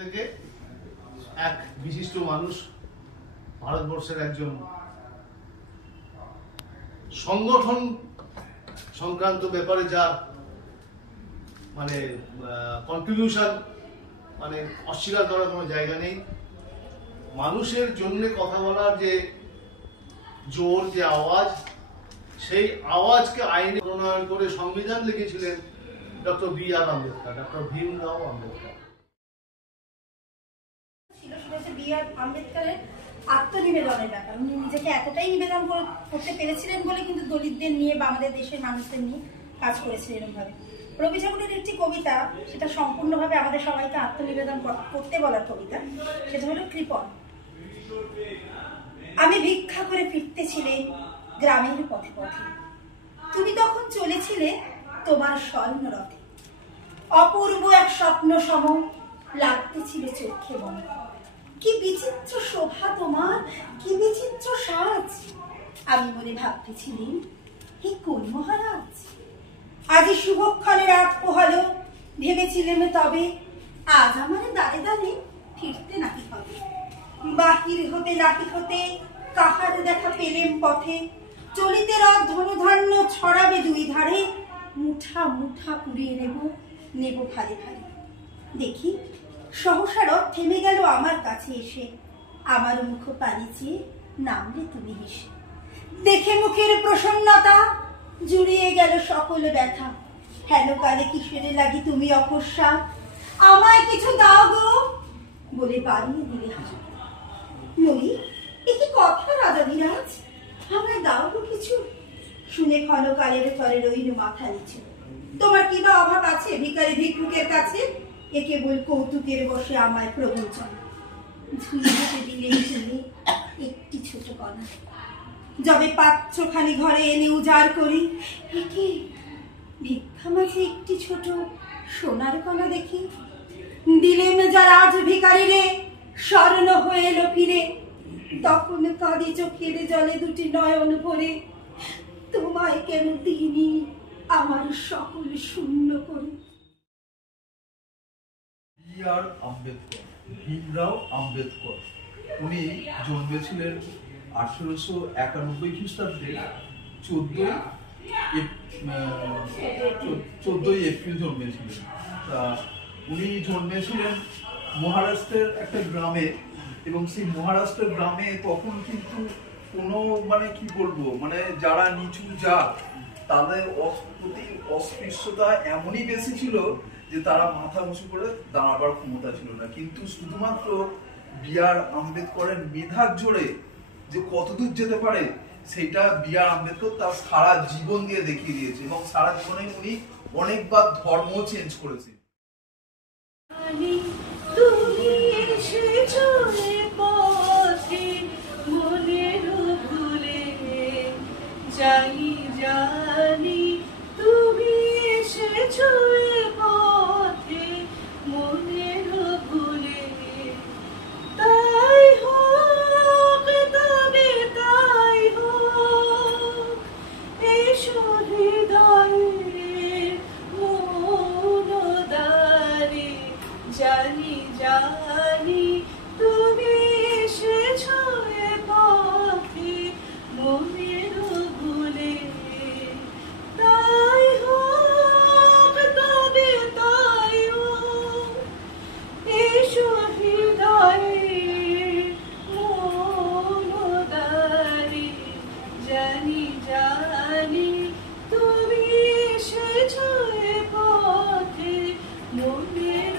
থেকে এক বিশিষ্ট মানুষ, ভারতবর্ষের একজন সংগঠন সংক্রান্ত ব্যাপারে যা মানে কন্ট্রিবিউশন, মানে অস্বীকার করার কোনো জায়গা নেই। মানুষের জন্য কথা বলার যে জোর, যে আওয়াজ, সেই আওয়াজকে আইনে প্রণয়ন করে সংবিধান লিখেছিলেন doctor B.R.. Ambedkar, doctor Bhimrao Ambedkar. B.R.. আম্বেদকরের আত্মনিবেদনের ব্যাপার, উনি নিজেকে এতটাই নিবেদন করতে পেরেছিলেন বলে কিন্তু দলিতদের নিয়ে বা আমাদের দেশের মানুষদের নিয়ে কাজ করেছিলেন এরকমভাবে। রবি ঠাকুরের একটি কবিতা, সেটা সম্পূর্ণভাবে আমাদের সবাইকে আত্মনিবেদন করতে বলার কবিতা, সেটা হলো কৃপণ। আমি ভিক্ষা করে ফিরতেছিলে গ্রামের পথে পথে, তুমি তখন চলেছিলে তোমার স্বর্ণ রথে, অপূর্ব এক স্বপ্ন সম লাগতেছিল চোখে মনে। কি বিচিত্র শোভা তোমার, কি বিচিত্র সাজ, আমি মনে ভাবতেছিলি হে কোন মহারাজ। আজি শুভক্ষণে রাত পোহালো, ভেবেছিলেন তবে আজ আমার দাঁড়ে দাঁড়ে ফিরতে নাকি হবে। বাহির হতে নাকি হতে কাহার দেখা পেলেম পথে, চলিতে রথ ধনুধান্য ছড়াবে দুই ধারে, মুঠা মুঠা কুড়িয়ে নেব ভারে ভারে। দেখি সহসা রথ থেমে গেল আমার কাছে এসে, আমার মুখ পানি চেয়ে নামলে তুমি হেসে। দেখে মুখের প্রসন্নতা জুড়িয়ে গেল সকল ব্যথা, হেন কালে কিসের লাগি তুমি অকস্মা, আমায় কিছু দাও গো বলে বাড়িয়ে দিলে হাত। নই এ কি কথা রাজাধিরাজ, আমায় দাও গো কিছু, শুনে ক্ষণকালের তরে রইল মাথা নিচু। তোমার কি বা অভাব আছে ভিখারি ভিক্ষুকের কাছে, এ কেবল কৌতুকের বসে আমায় প্রবঞ্চন। ঝুলিতে দিলে ঝুলে একটি ছোট কণা, যবে পাত্রখানি ঘরে এনে উজাড় করি, একে ভিক্ষা মাঝে একটি ছোট সোনার কণা দেখি। দিলেম যারা আজ ভিখারি রে, স্বর্ণ হয়ে এলো ফিরে, তখন কাঁদে চোখের জলে দুটি নয়ন ভরে, তোমায় কেন দিইনি আমার সকল শূন্য করে। বি.আর. আম্বেদকর, ভীমরাও আম্বেদকর, উনি জন্মেছিলেন 1891 খ্রিস্টাব্দে 14ই এপ্রিল জন্মেছিলেন। তা উনি জন্মেছিলেন মহারাষ্ট্রের একটা গ্রামে, এবং সেই মহারাষ্ট্রের গ্রামে তখন কিন্তু কোনো মানে কি বলবো, মানে যারা নিচু জাত তাদের প্রতি অস্পৃশ্যতা এমনই বেশি ছিল যে তারা মাথা উঁচু করে দাঁড়াবার ক্ষমতা ছিল না। কিন্তু শুধুমাত্র বি.আর. আম্বেদকরের মেধার জোরে যে কতদূর যেতে পারে সেটা বি.আর. আম্বেদকর তার সারা জীবন দিয়ে দেখিয়ে দিয়েছে, এবং সারা জীবনে উনি অনেকবার ধর্ম চেঞ্জ করেছে। জানি জানি তুমি এসেছো এ পথে মনের ভুলে, তাই হোক তবে তাই হোক, এসো হৃদয়ে মন দ্বারে, জানি জানি তুমি এসেছো এ পথে মনের ভুলে, তাই হোক তবে তাই হোক, এসো হৃদয়ে মন দ্বারে, জানি জানি তুমি এসেছো এ পথে মনের